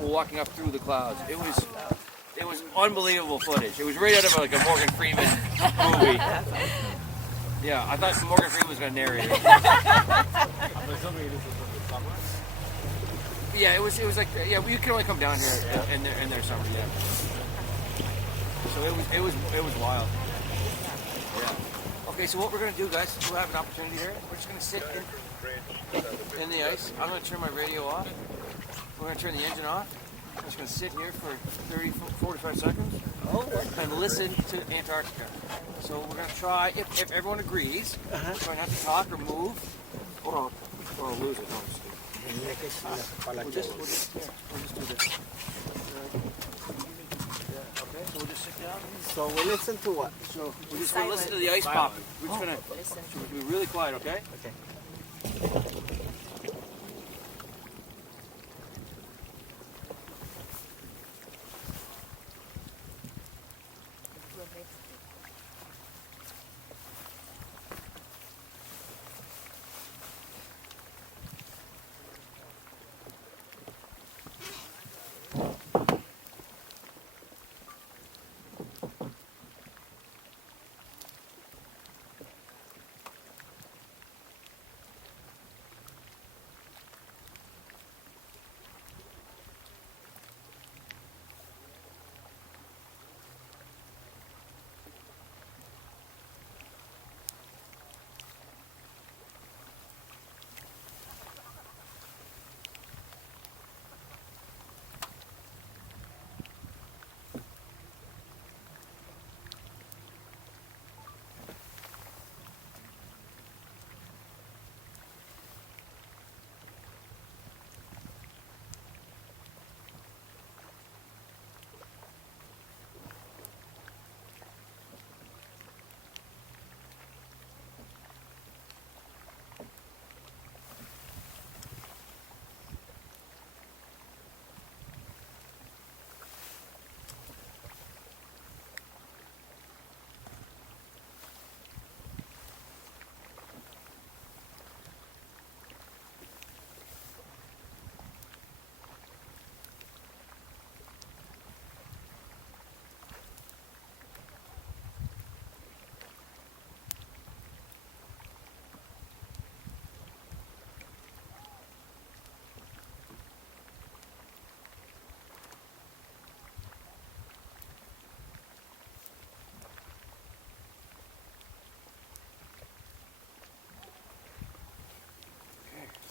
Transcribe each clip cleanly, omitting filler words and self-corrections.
walking up through the clouds. It was unbelievable footage. It was right out of like a Morgan Freeman movie. Yeah, I thought Morgan Freeman was going to narrate it. Yeah, it was like you can only come down here in their summer. Yeah. So it was wild. Yeah. Okay, so what we're going to do, guys, we'll have an opportunity here. We're just going to sit in the ice. I'm going to turn my radio off. We're going to turn the engine off. I'm just going to sit here for 30, 45 seconds and listen to Antarctica. So we're going to try, if everyone agrees, we're going to have to talk or move, or I'll lose it. We'll just do this. Okay, so we'll just sit down. So we listen to what? So we're just going to listen to the ice popping. We're just going to be really quiet, okay? Okay.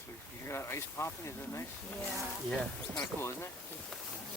You hear that ice popping? Isn't it nice? Yeah. Yeah. It's kind of cool, isn't it?